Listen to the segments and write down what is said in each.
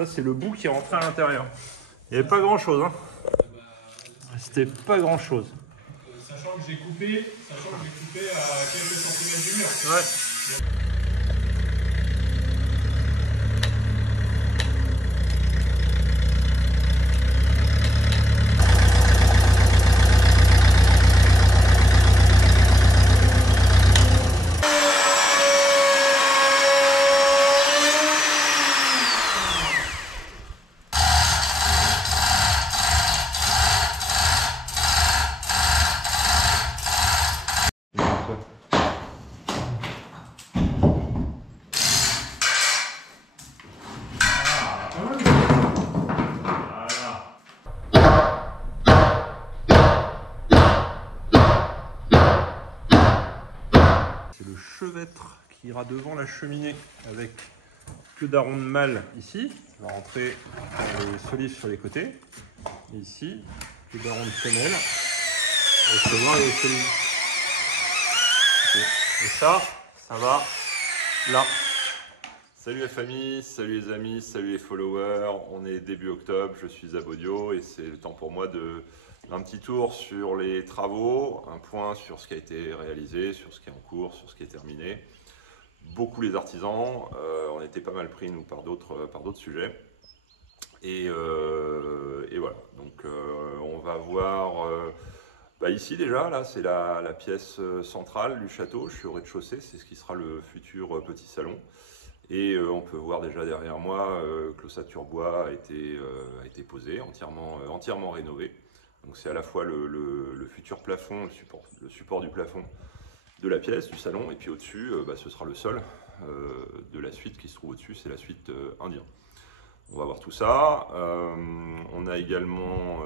Ça, c'est le bout qui est rentré à l'intérieur. Il n'y avait pas grand-chose. Hein. C'était pas grand-chose. Sachant que j'ai coupé à quelques centimètres du mur. Ouais. C'est le chevêtre qui ira devant la cheminée avec queue d'aron de mâle ici. On va rentrer les solives sur les côtés. Et ici, queue d'aron de femelle. On va recevoir les solives. Et ça va là. Salut la famille, salut les amis, salut les followers. On est début octobre, je suis à Bodio et c'est le temps pour moi d'un petit tour sur les travaux, un point sur ce qui a été réalisé, sur ce qui est en cours, sur ce qui est terminé. Beaucoup les artisans, on était pas mal pris nous par d'autres sujets. Et voilà, donc on va voir ici déjà, là c'est la pièce centrale du château, je suis au rez-de-chaussée, c'est ce qui sera le futur petit salon. Et on peut voir déjà derrière moi que l'ossature bois a été posée, entièrement rénové. Donc c'est à la fois le futur plafond, le support du plafond de la pièce, du salon, et puis au-dessus, ce sera le sol de la suite qui se trouve au-dessus, c'est la suite indien. On va voir tout ça. On a également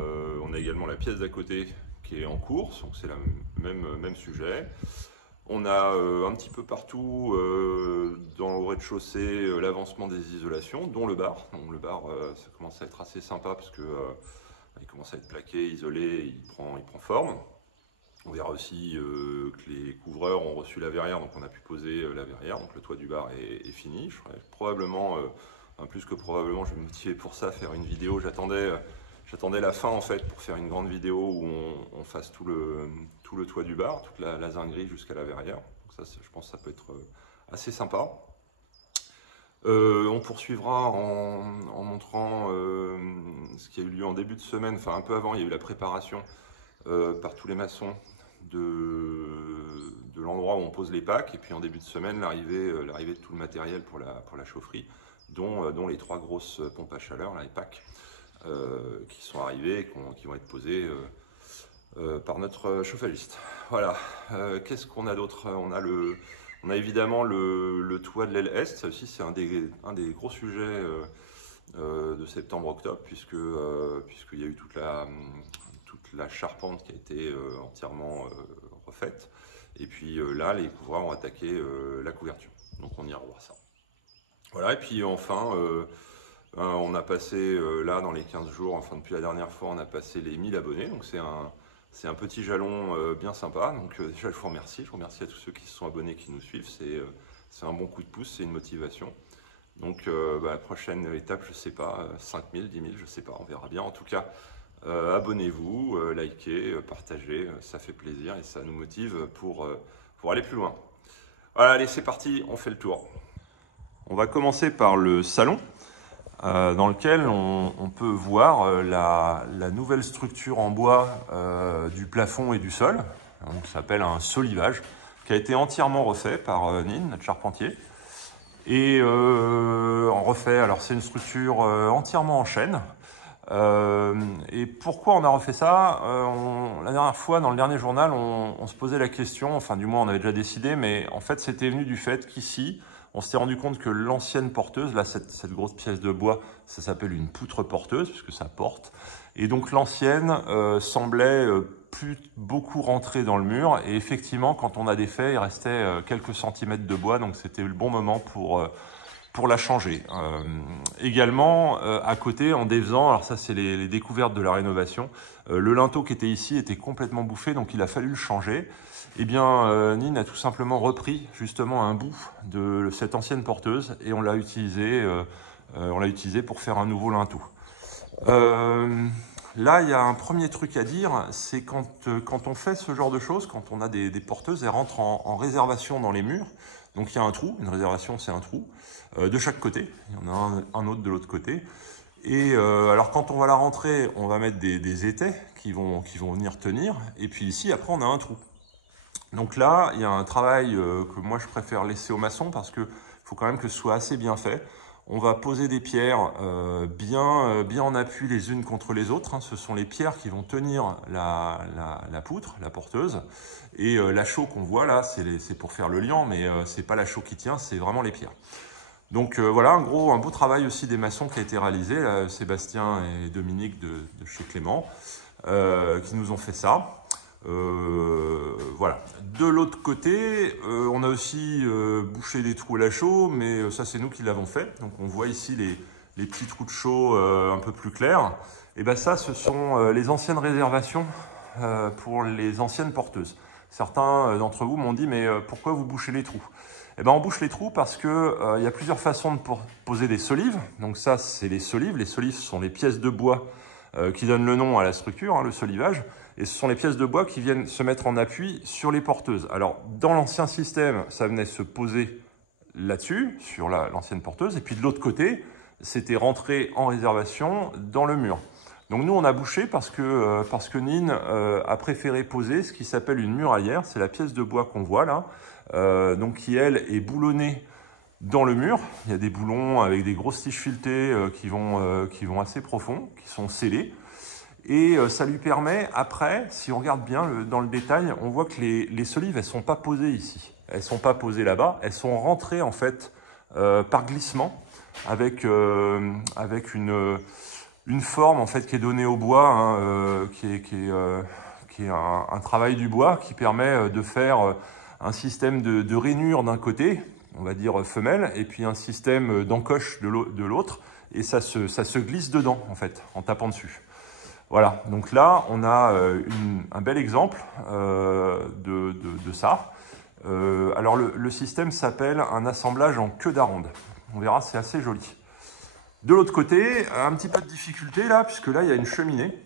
la pièce d'à côté qui est en cours, donc c'est le même sujet. On a un petit peu partout au rez-de-chaussée l'avancement des isolations, dont le bar. Donc le bar, ça commence à être assez sympa parce que il commence à être plaqué, isolé, il prend forme. On verra aussi que les couvreurs ont reçu la verrière, donc on a pu poser la verrière. Donc le toit du bar est fini. Je ferai probablement, plus que probablement, je vais me motiver pour ça, faire une vidéo. J'attendais la fin en fait pour faire une grande vidéo où on fasse tout le toit du bar, toute la zinguerie jusqu'à la verrière. Donc ça, je pense que ça peut être assez sympa. On poursuivra en montrant ce qui a eu lieu en début de semaine, enfin un peu avant, il y a eu la préparation par tous les maçons de l'endroit où on pose les packs, et puis en début de semaine l'arrivée de tout le matériel pour la chaufferie, dont les 3 grosses pompes à chaleur, là, les packs, qui sont arrivés et qui vont être posés par notre chauffagiste. Voilà. Qu'est-ce qu'on a d'autre? On a évidemment le toit de l'aile est. Ça aussi c'est un des gros sujets de septembre-octobre, puisqu'il y a eu toute la charpente qui a été entièrement refaite. Et puis là, les couvreurs ont attaqué la couverture. Donc on ira voir ça. Voilà, et puis enfin, on a passé là dans les 15 jours, enfin depuis la dernière fois, on a passé les 1000 abonnés. Donc c'est un petit jalon bien sympa. Donc déjà, je vous remercie. Je vous remercie à tous ceux qui se sont abonnés, qui nous suivent. C'est un bon coup de pouce, c'est une motivation. Donc la prochaine étape, je ne sais pas, 5000, 10 000, je ne sais pas, on verra bien. En tout cas, abonnez-vous, likez, partagez, ça fait plaisir et ça nous motive pour aller plus loin. Voilà, allez, c'est parti, on fait le tour. On va commencer par le salon, dans lequel on peut voir la nouvelle structure en bois du plafond et du sol. Donc, ça s'appelle un solivage, qui a été entièrement refait par Nine, notre charpentier. Et refait, alors c'est une structure entièrement en chêne. Et pourquoi on a refait ça? La dernière fois, dans le dernier journal, on se posait la question, enfin du moins on avait déjà décidé, mais en fait c'était venu du fait qu'ici, on s'était rendu compte que l'ancienne porteuse, là cette grosse pièce de bois, ça s'appelle une poutre porteuse, puisque ça porte. Et donc l'ancienne semblait plus beaucoup rentrer dans le mur. Et effectivement, quand on a défait, il restait quelques centimètres de bois, donc c'était le bon moment pour la changer. Également, à côté, en défaisant, alors ça c'est les découvertes de la rénovation, le linteau qui était ici était complètement bouffé, donc il a fallu le changer. Eh bien, Nine a tout simplement repris justement un bout de cette ancienne porteuse et on l'a utilisé On l'a utilisé pour faire un nouveau linteau. Là, il y a un premier truc à dire, c'est quand on fait ce genre de choses, quand on a des porteuses, elles rentrent en réservation dans les murs. Donc il y a un trou, une réservation c'est un trou, de chaque côté. Il y en a un autre de l'autre côté. Et alors quand on va la rentrer, on va mettre des étais qui vont venir tenir. Et puis ici, après, on a un trou. Donc là, il y a un travail que moi je préfère laisser aux maçons parce qu'il faut quand même que ce soit assez bien fait. On va poser des pierres bien en appui les unes contre les autres. Ce sont les pierres qui vont tenir la poutre, la porteuse. Et la chaux qu'on voit là, c'est pour faire le liant, mais c'est pas la chaux qui tient, c'est vraiment les pierres. Donc voilà, un beau travail aussi des maçons qui a été réalisé, là, Sébastien et Dominique de chez Clément, qui nous ont fait ça. Voilà. De l'autre côté, on a aussi bouché des trous à la chaux, mais ça c'est nous qui l'avons fait. Donc on voit ici les petits trous de chaux un peu plus clairs. Et ben ça, ce sont les anciennes réservations pour les anciennes porteuses. Certains d'entre vous m'ont dit, mais pourquoi vous bouchez les trous? Eh ben on bouche les trous parce que il y a plusieurs façons de poser des solives. Donc ça, c'est les solives. Les solives sont les pièces de bois qui donnent le nom à la structure, le solivage. Et ce sont les pièces de bois qui viennent se mettre en appui sur les porteuses. Alors, dans l'ancien système, ça venait se poser là-dessus, sur l'ancienne porteuse. Et puis de l'autre côté, c'était rentré en réservation dans le mur. Donc nous, on a bouché parce que Nine a préféré poser ce qui s'appelle une muraillère. C'est la pièce de bois qu'on voit là, donc qui, elle, est boulonnée dans le mur. Il y a des boulons avec des grosses tiges filetées qui vont assez profond, qui sont scellés. Et ça lui permet, après, si on regarde bien dans le détail, on voit que les solives, elles ne sont pas posées ici. Elles ne sont pas posées là-bas. Elles sont rentrées, en fait, par glissement, avec une forme, en fait, qui est donnée au bois, qui est un travail du bois, qui permet de faire un système de rainure d'un côté, on va dire femelle, et puis un système d'encoche de l'autre. Et ça se glisse dedans, en fait, en tapant dessus. Voilà, donc là, on a un bel exemple de ça. Alors, le système s'appelle un assemblage en queue d'aronde. On verra, c'est assez joli. De l'autre côté, un petit peu de difficulté là, puisque là, il y a une cheminée.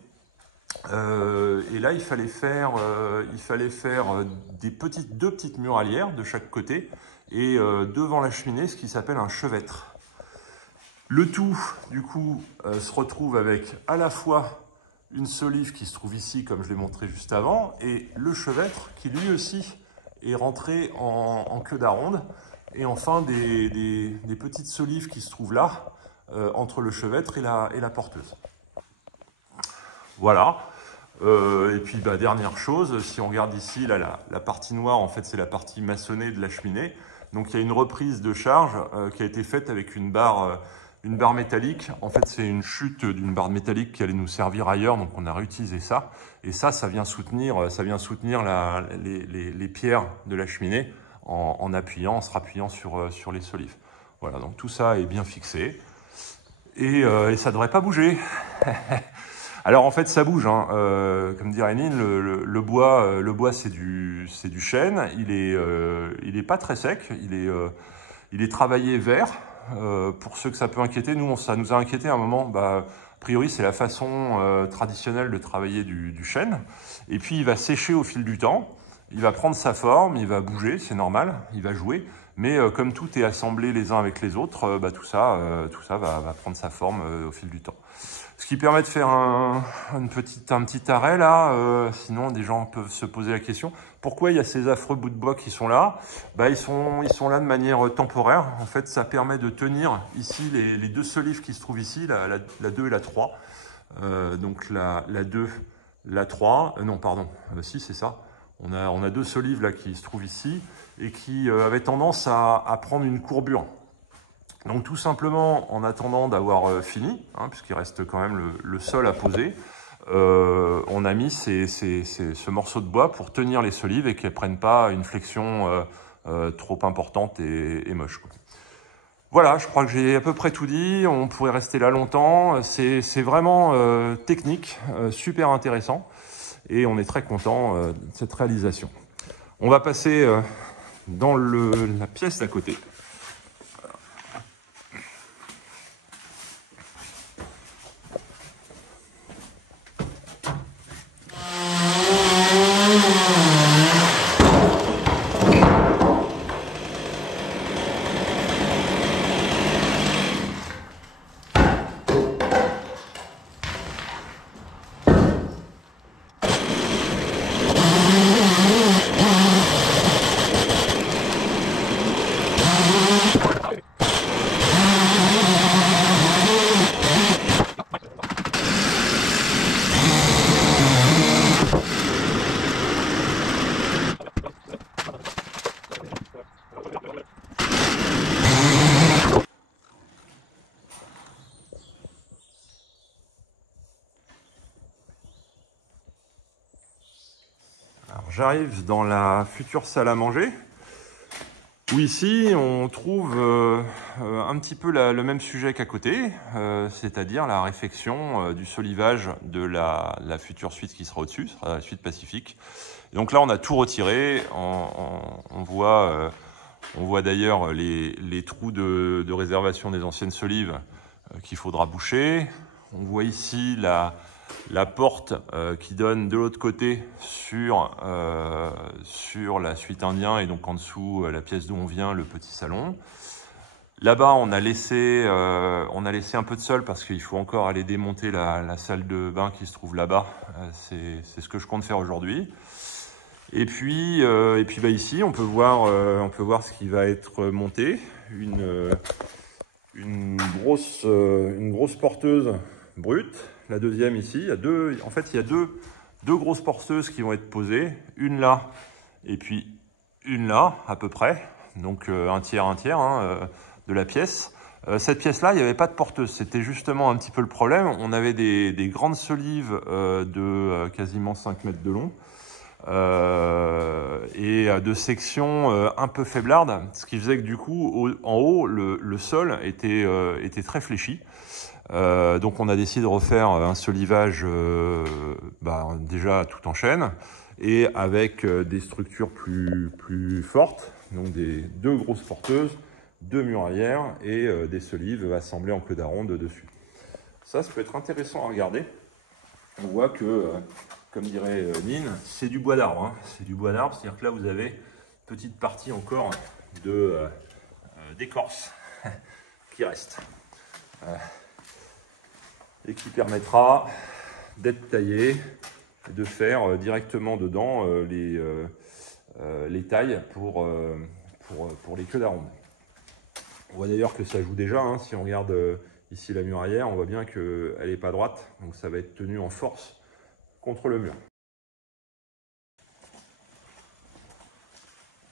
Et là, il fallait faire deux petites muralières de chaque côté. Et devant la cheminée, ce qui s'appelle un chevêtre. Le tout, du coup, se retrouve avec à la fois une solive qui se trouve ici, comme je l'ai montré juste avant, et le chevêtre qui lui aussi est rentré en queue d'aronde. Et enfin, des petites solives qui se trouvent là, entre le chevêtre et la porteuse. Voilà. Et puis, dernière chose, si on regarde ici, là, la partie noire, en fait, c'est la partie maçonnée de la cheminée. Donc, il y a une reprise de charge qui a été faite avec une barre métallique. En fait, c'est une chute d'une barre métallique qui allait nous servir ailleurs, donc on a réutilisé ça. Et ça vient soutenir les pierres de la cheminée en se rappuyant sur les solives. Voilà, donc tout ça est bien fixé. Et ça ne devrait pas bouger. Alors en fait, ça bouge, comme dirait Nine, le bois c'est du chêne. Il est pas très sec, il est travaillé vert. Pour ceux que ça peut inquiéter, nous, ça nous a inquiété à un moment. A priori, c'est la façon traditionnelle de travailler du chêne. Et puis, il va sécher au fil du temps. Il va prendre sa forme, il va bouger, c'est normal, il va jouer. Mais comme tout est assemblé les uns avec les autres, tout ça va prendre sa forme au fil du temps. Ce qui permet de faire un petit arrêt là. Sinon, des gens peuvent se poser la question. Pourquoi il y a ces affreux bouts de bois qui sont là? Ils sont là de manière temporaire. En fait, ça permet de tenir ici les deux solives qui se trouvent ici, la 2 et la 3. Donc la 2, la 3, non pardon, si c'est ça. On a deux solives là qui se trouvent ici et qui avaient tendance à prendre une courbure. Donc tout simplement, en attendant d'avoir fini, puisqu'il reste quand même le sol à poser, on a mis ce morceau de bois pour tenir les solives et qu'elles ne prennent pas une flexion trop importante et moche, quoi. Voilà, je crois que j'ai à peu près tout dit. On pourrait rester là longtemps. C'est vraiment technique, super intéressant. Et on est très content de cette réalisation. On va passer dans la pièce d'à côté. J'arrive dans la future salle à manger, où ici on trouve un petit peu le même sujet qu'à côté, c'est-à-dire la réfection du solivage de la future suite qui sera au-dessus, sera la suite Pacifique. Et donc là on a tout retiré, on voit d'ailleurs les trous de réservation des anciennes solives qu'il faudra boucher. On voit ici la porte qui donne de l'autre côté sur la suite indien et donc en dessous la pièce d'où on vient, le petit salon. Là-bas, on a laissé un peu de sol parce qu'il faut encore aller démonter la salle de bain qui se trouve là-bas. C'est ce que je compte faire aujourd'hui. Et puis ici, on peut voir ce qui va être monté. Une grosse porteuse brute. La deuxième ici, il y a deux grosses porteuses qui vont être posées, une là et puis une là à peu près, donc un tiers de la pièce. Cette pièce-là, il n'y avait pas de porteuse, c'était justement un petit peu le problème. On avait des grandes solives de quasiment 5 mètres de long et de sections un peu faiblardes, ce qui faisait que du coup, en haut, le sol était très fléchi. Donc on a décidé de refaire un solivage déjà tout en chaîne et avec des structures plus fortes, donc deux grosses porteuses, deux muraillères et des solives assemblées en queue d'aronde dessus. Ça peut être intéressant à regarder. On voit que, comme dirait Nine, c'est du bois d'arbre. Hein. C'est du bois d'arbre, c'est-à-dire que là vous avez une petite partie encore d'écorce qui reste. Et qui permettra d'être taillé et de faire directement dedans les tailles pour les queues d'aronde. On voit d'ailleurs que ça joue déjà, hein, si on regarde ici la muraillère, on voit bien qu'elle n'est pas droite, donc ça va être tenu en force contre le mur.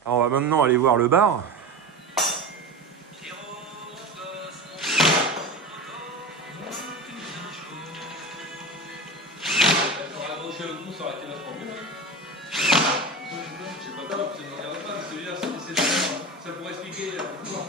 Alors on va maintenant aller voir le bar. Ça pourrait expliquer pourquoi.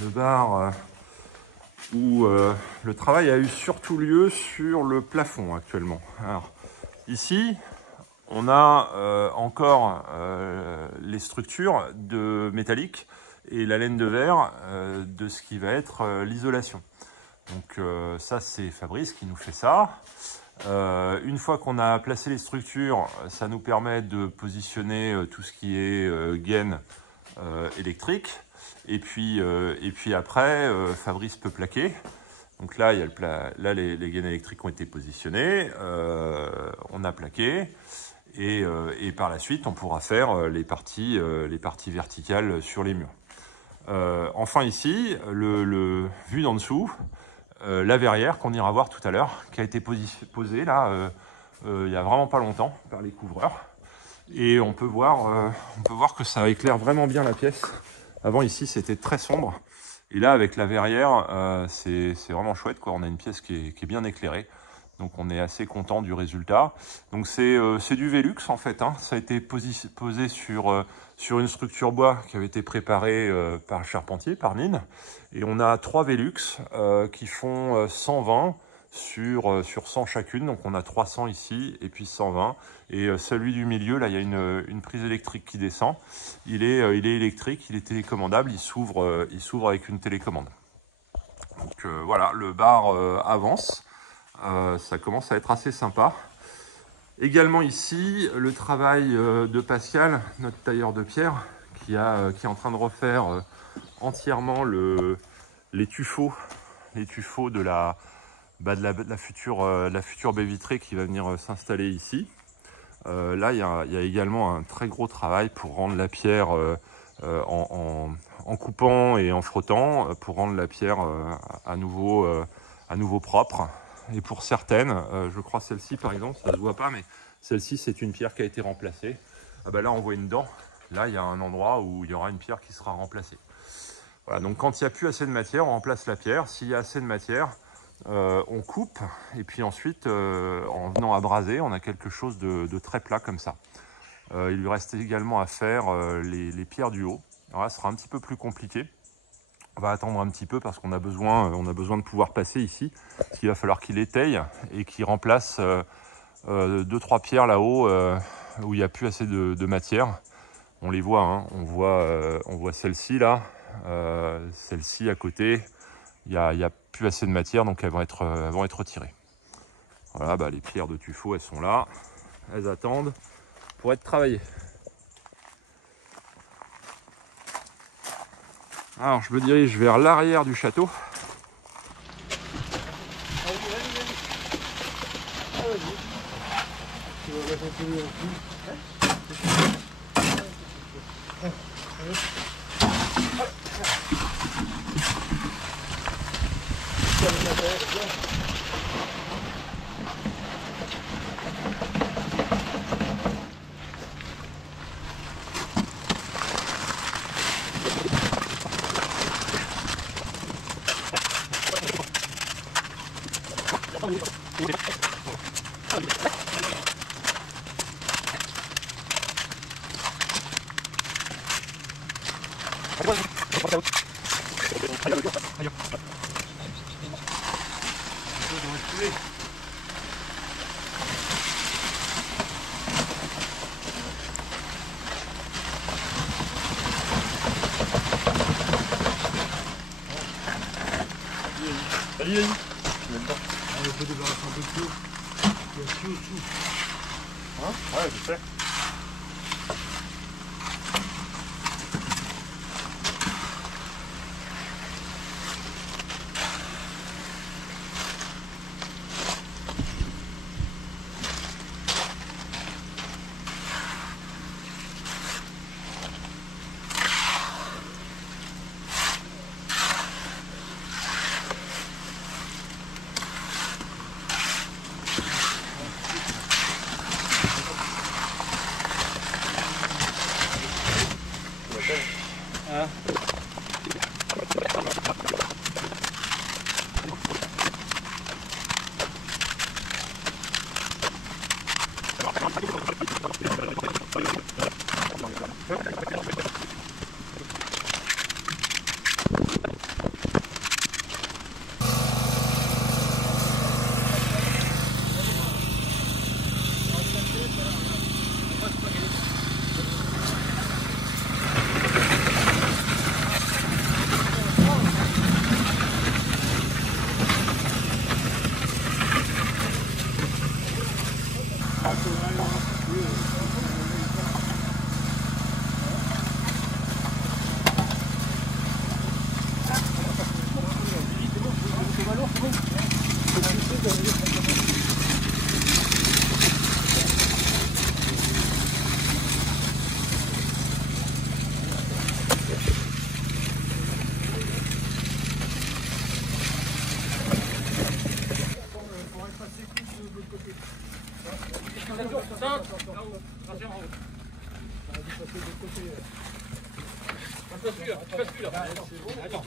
Le bar où le travail a eu surtout lieu sur le plafond actuellement. Alors, ici, on a encore les structures de métallique et la laine de verre de ce qui va être l'isolation. Donc ça, c'est Fabrice qui nous fait ça. Une fois qu'on a placé les structures, ça nous permet de positionner tout ce qui est gaine électrique. Et puis après, Fabrice peut plaquer. Donc là, il y a les gaines électriques ont été positionnées. On a plaqué. Et par la suite, on pourra faire les parties verticales sur les murs. Enfin ici, vu d'en dessous, la verrière qu'on ira voir tout à l'heure, qui a été posée là il y a vraiment pas longtemps par les couvreurs. Et on peut voir que ça éclaire vraiment bien la pièce. Avant ici c'était très sombre. Et là avec la verrière c'est vraiment chouette quoi. On a une pièce qui est bien éclairée. Donc on est assez content du résultat. Donc c'est du Velux en fait. Hein. Ça a été posé sur une structure bois qui avait été préparée par le charpentier, par Nine. Et on a 3 Velux qui font 120 sur 100 chacune. Donc on a 300 ici et puis 120. Et celui du milieu, là il y a une prise électrique qui descend. Il est électrique, il est télécommandable, il s'ouvre avec une télécommande. Donc voilà, le bar avance. Ça commence à être assez sympa. Également ici, le travail de Pascal, notre tailleur de pierre, qui est en train de refaire entièrement les tuffeaux de la future baie vitrée qui va venir s'installer ici. Là, il y a également un très gros travail pour rendre la pierre en coupant et en frottant, pour rendre la pierre à nouveau propre. Et pour certaines, je crois celle-ci par exemple, ça ne se voit pas, mais celle-ci c'est une pierre qui a été remplacée. Ah bah là on voit une dent, là il y a un endroit où il y aura une pierre qui sera remplacée. Voilà, donc quand il n'y a plus assez de matière, on remplace la pierre. S'il y a assez de matière, on coupe, et puis ensuite en venant abraser, on a quelque chose de très plat comme ça. Il lui reste également à faire les pierres du haut. Alors là ce sera un petit peu plus compliqué. On va attendre un petit peu parce qu'on a besoin de pouvoir passer ici. Parce qu'il va falloir qu'il étaye et qu'il remplace 2-3 pierres là-haut où il n'y a plus assez de matière. On les voit, hein. On voit celle-ci là, celle-ci à côté. Il n'y a plus assez de matière, donc elles vont être retirées. Voilà, bah, les pierres de tuffeau, elles sont là. Elles attendent pour être travaillées. Alors je me dirige vers l'arrière du château. Vas-y. On peut débarrasser un peu de tout. Il y a tout. Hein? Ouais, je sais. Attends.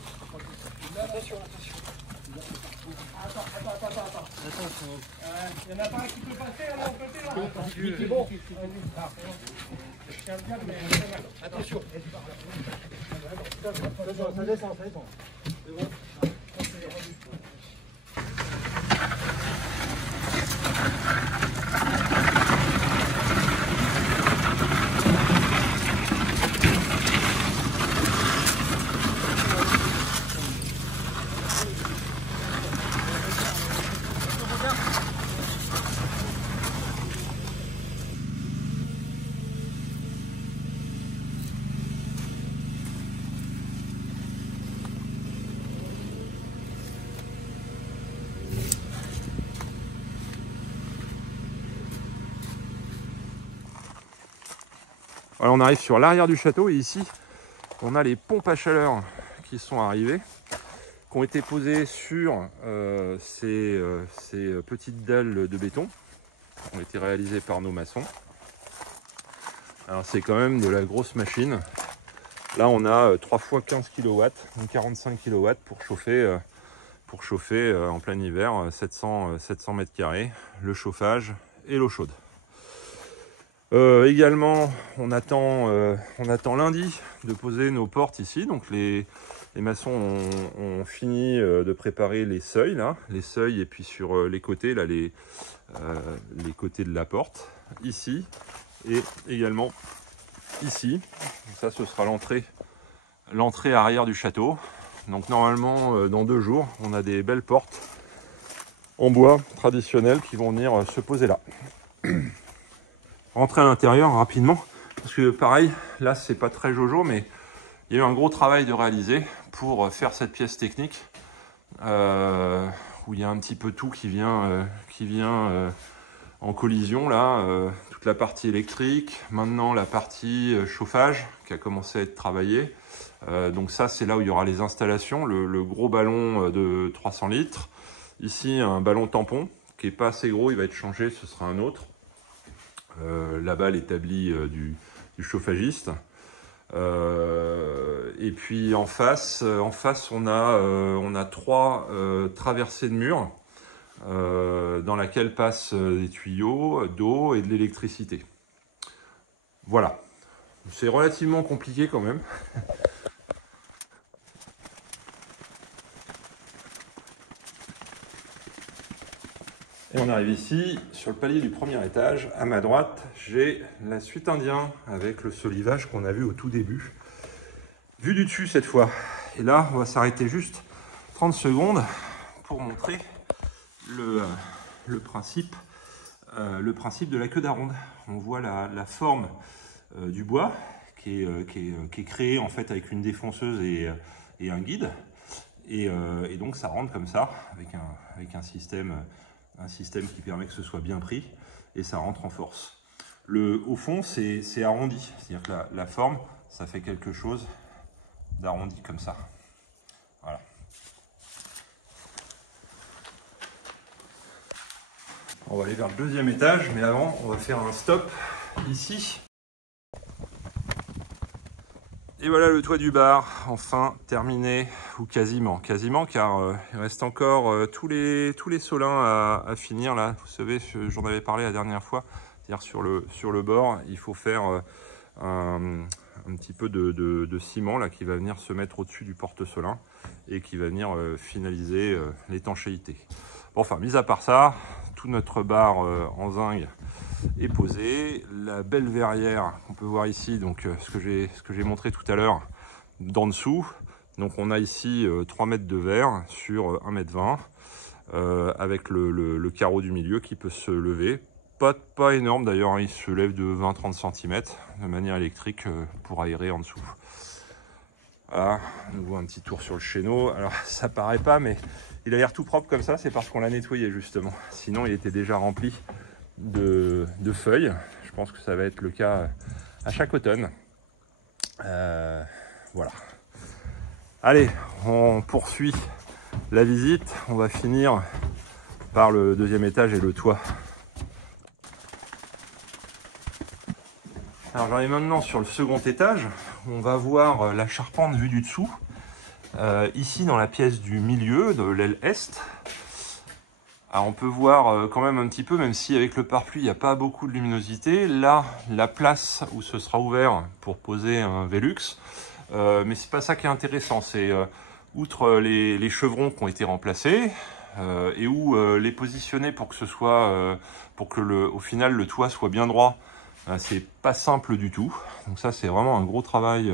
Attention. Attends. Il y en a pas un qui peut passer là, de côté là. C'est bon. Je tiens bien, mais attention. Ça descend. C'est bon. Voilà, on arrive sur l'arrière du château et ici on a les pompes à chaleur qui sont arrivées, qui ont été posées sur ces petites dalles de béton, qui ont été réalisées par nos maçons. Alors c'est quand même de la grosse machine. Là on a 3 fois 15 kW, donc 45 kW pour chauffer en plein hiver 700 mètres carrés, le chauffage et l'eau chaude. Également, on attend lundi de poser nos portes ici. Donc les maçons ont fini de préparer les seuils là, et puis sur les côtés là, les côtés de la porte ici et également ici. Donc ça, ce sera l'entrée arrière du château. Donc normalement, dans 2 jours, on a des belles portes en bois traditionnelles qui vont venir se poser là. Rentrer à l'intérieur rapidement parce que pareil, là c'est pas très jojo, mais il y a eu un gros travail de réaliser pour faire cette pièce technique où il y a un petit peu tout qui vient en collision là, toute la partie électrique, maintenant la partie chauffage qui a commencé à être travaillée. Donc ça c'est là où il y aura les installations, le gros ballon de 300 litres, ici un ballon tampon qui est pas assez gros, il va être changé, ce sera un autre. Là-bas l'établi du chauffagiste. Et puis en face on a 3 traversées de murs dans laquelle passent des tuyaux d'eau et de l'électricité. Voilà, c'est relativement compliqué quand même. Et on arrive ici, sur le palier du premier étage. À ma droite, j'ai la suite indien avec le solivage qu'on a vu au tout début. Vu du dessus cette fois. Et là, on va s'arrêter juste 30 secondes pour montrer le principe de la queue d'aronde. On voit la forme du bois qui est créé en fait avec une défonceuse et un guide. Et donc ça rentre comme ça, avec un système qui permet que ce soit bien pris et ça rentre en force. Au fond, c'est arrondi, c'est-à-dire que la forme, ça fait quelque chose d'arrondi comme ça. Voilà. On va aller vers le 2e étage, mais avant, on va faire un stop ici. Et voilà le toit du bar, enfin terminé, ou quasiment, car il reste encore tous les solins à finir là. Vous savez, j'en avais parlé la dernière fois, c'est-à-dire sur le bord, il faut faire un petit peu de ciment là qui va venir se mettre au-dessus du porte-solin et qui va venir finaliser l'étanchéité. Bon, enfin, mis à part ça, tout notre bar en zinc est posé. La belle verrière qu'on peut voir ici, donc ce que j'ai montré tout à l'heure d'en dessous. Donc on a ici 3 mètres de verre sur 1,20 m avec le carreau du milieu qui peut se lever. Pas énorme d'ailleurs, il se lève de 20-30 cm de manière électrique pour aérer en dessous. Voilà, à nouveau un petit tour sur le chéneau. Alors ça paraît pas, mais il a l'air tout propre comme ça, c'est parce qu'on l'a nettoyé justement. Sinon il était déjà rempli de feuilles. Je pense que ça va être le cas à chaque automne. Voilà. Allez, on poursuit la visite. On va finir par le 2e étage et le toit. Alors j'arrive maintenant sur le 2e étage. On va voir la charpente vue du dessous. Ici dans la pièce du milieu, de l'aile est, alors on peut voir quand même un petit peu, même si avec le pare-pluie il n'y a pas beaucoup de luminosité, là la place où ce sera ouvert pour poser un Velux, mais c'est pas ça qui est intéressant, c'est outre les chevrons qui ont été remplacés, et où les positionner pour que ce soit, pour que au final le toit soit bien droit, c'est pas simple du tout. Donc ça c'est vraiment un gros travail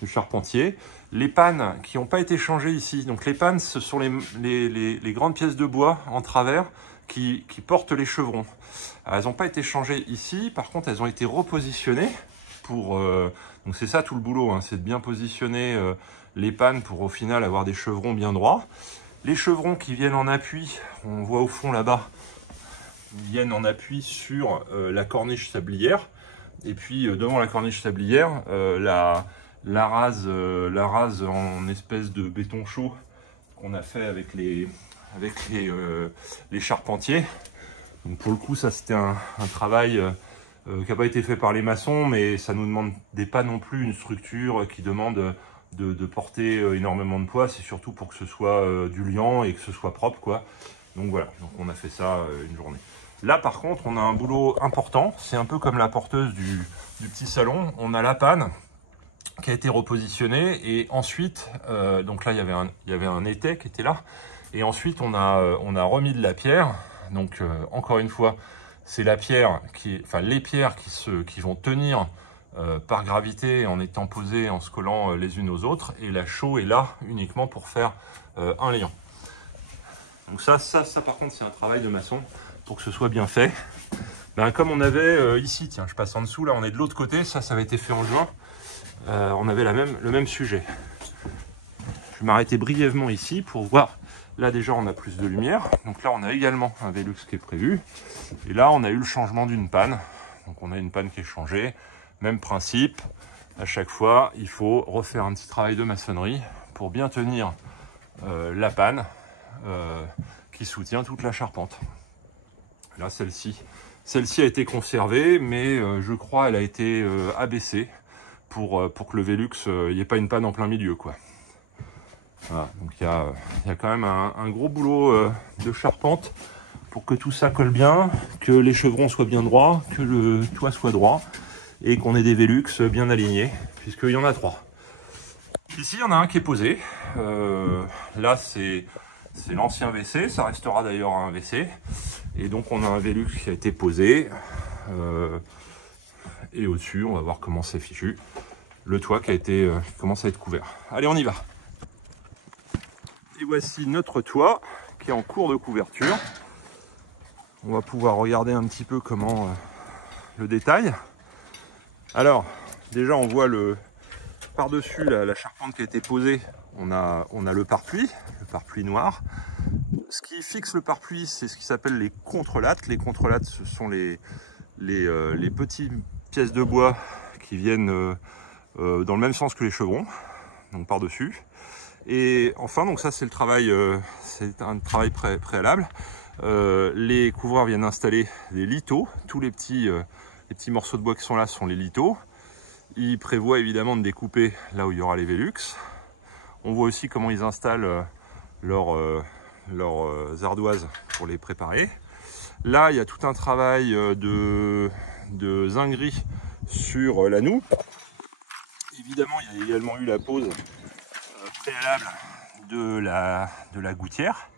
de charpentier. Les pannes qui n'ont pas été changées ici, donc les pannes ce sont les grandes pièces de bois en travers qui portent les chevrons. Alors, elles n'ont pas été changées ici, par contre elles ont été repositionnées pour... donc c'est ça tout le boulot, hein, c'est de bien positionner les pannes pour au final avoir des chevrons bien droits. Les chevrons qui viennent en appui, on voit au fond là-bas, ils viennent en appui sur la corniche sablière. Et puis devant la corniche sablière, la rase en espèce de béton chaud qu'on a fait avec les charpentiers. Donc pour le coup, ça c'était un travail qui n'a pas été fait par les maçons, mais ça nous demandait pas non plus une structure qui demande de porter énormément de poids. C'est surtout pour que ce soit du liant et que ce soit propre, quoi. Donc voilà, donc on a fait ça une journée. Là par contre, on a un boulot important. C'est un peu comme la porteuse du petit salon. On a la panne qui a été repositionnée et ensuite, donc là il y avait un étai qui était là. Et ensuite on a remis de la pierre. Donc encore une fois, c'est la pierre les pierres qui vont tenir par gravité en étant posées, en se collant les unes aux autres. Et la chaux est là uniquement pour faire un liant. Donc ça par contre c'est un travail de maçon pour que ce soit bien fait. Ben, comme on avait ici, tiens je passe en dessous, là on est de l'autre côté, ça avait été fait en juin. On avait le même sujet. Je vais m'arrêter brièvement ici pour voir. Là déjà on a plus de lumière. Donc là on a également un Velux qui est prévu. Et là on a eu le changement d'une panne. Donc on a une panne qui est changée. Même principe. À chaque fois il faut refaire un petit travail de maçonnerie pour bien tenir la panne qui soutient toute la charpente. Là celle-ci a été conservée, mais je crois elle a été abaissée pour que le Velux, il n'y ait pas une panne en plein milieu, quoi. Voilà, donc il y a quand même un gros boulot de charpente pour que tout ça colle bien, que les chevrons soient bien droits, que le toit soit droit, et qu'on ait des Velux bien alignés, puisqu'il y en a 3. Ici, il y en a un qui est posé. Là, c'est l'ancien WC, ça restera d'ailleurs un WC. Et donc, on a un Velux qui a été posé. Et au-dessus, on va voir comment c'est fichu. Le toit qui commence à être couvert. Allez, on y va. Et voici notre toit qui est en cours de couverture. On va pouvoir regarder un petit peu comment le détail. Alors, déjà, on voit par-dessus la charpente qui a été posée. On a le pare-pluie noir. Ce qui fixe le pare-pluie, c'est ce qui s'appelle les contrelattes. Les contrelattes, ce sont les petites pièces de bois qui viennent dans le même sens que les chevrons, donc par-dessus. Et enfin, donc ça c'est le travail, c'est un travail préalable. Les couvreurs viennent installer des lithos. Tous les petits morceaux de bois qui sont là sont les lithos. Ils prévoient évidemment de découper là où il y aura les Velux. On voit aussi comment ils installent leurs ardoises pour les préparer. Là, il y a tout un travail de zinguerie sur la noue. Évidemment, il y a également eu la pose préalable de la gouttière.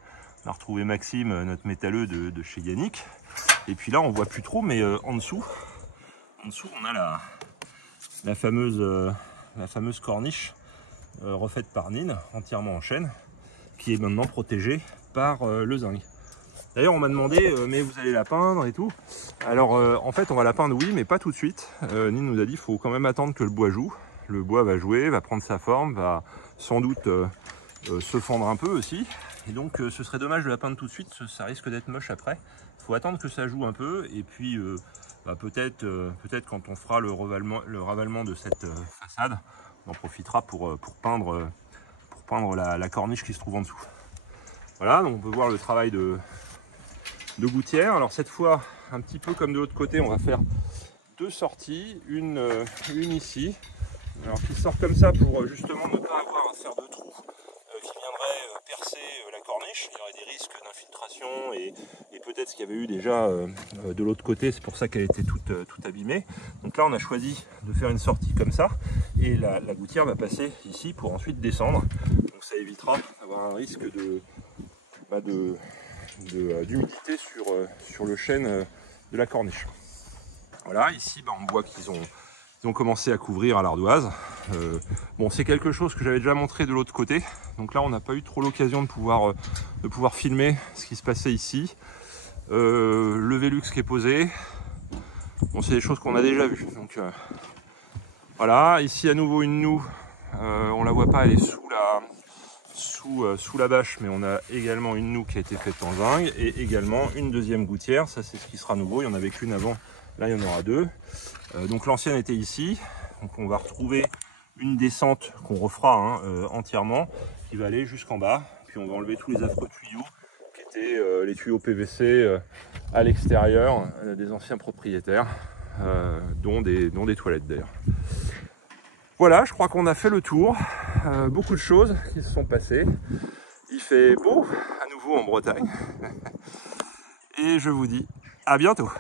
On a retrouvé Maxime, notre métalleux de chez Yannick. Et puis là, on voit plus trop, mais en dessous, on a la fameuse corniche refaite par Nine, entièrement en chêne, qui est maintenant protégée par le zinc. D'ailleurs, on m'a demandé, mais vous allez la peindre et tout. Alors, en fait, on va la peindre, oui, mais pas tout de suite. Nine nous a dit qu'il faut quand même attendre que le bois joue. Le bois va jouer, va prendre sa forme, va sans doute se fendre un peu aussi. Et donc, ce serait dommage de la peindre tout de suite, ça risque d'être moche après. Il faut attendre que ça joue un peu, et puis peut-être quand on fera le ravalement de cette façade, on en profitera pour peindre la corniche qui se trouve en dessous. Voilà, donc on peut voir le travail de gouttière. Alors cette fois, un petit peu comme de l'autre côté, on va faire 2 sorties, une ici, alors qui sort comme ça pour justement ne pas avoir à faire de trous corniche, il y aurait des risques d'infiltration et peut-être ce qu'il y avait eu déjà de l'autre côté, c'est pour ça qu'elle était toute abîmée. Donc là on a choisi de faire une sortie comme ça et la gouttière va passer ici pour ensuite descendre. Donc ça évitera d'avoir un risque d'humidité sur le chêne de la corniche. Voilà, ici on voit qu'ils ont commencé à couvrir à l'ardoise. Bon, c'est quelque chose que j'avais déjà montré de l'autre côté. Donc là, on n'a pas eu trop l'occasion de pouvoir filmer ce qui se passait ici. Le Velux qui est posé. Bon, c'est des choses qu'on a déjà vues. Donc voilà, ici à nouveau une noue. On la voit pas, elle est sous la bâche, mais on a également une noue qui a été faite en zinc et également une deuxième gouttière. Ça, c'est ce qui sera nouveau. Il y en avait qu'une avant. Là, il y en aura deux. Donc l'ancienne était ici. Donc on va retrouver une descente qu'on refera entièrement, qui va aller jusqu'en bas. Puis on va enlever tous les affreux tuyaux, qui étaient les tuyaux PVC à l'extérieur des anciens propriétaires, dont des toilettes d'ailleurs. Voilà, je crois qu'on a fait le tour. Beaucoup de choses qui se sont passées. Il fait beau à nouveau en Bretagne. Et je vous dis à bientôt.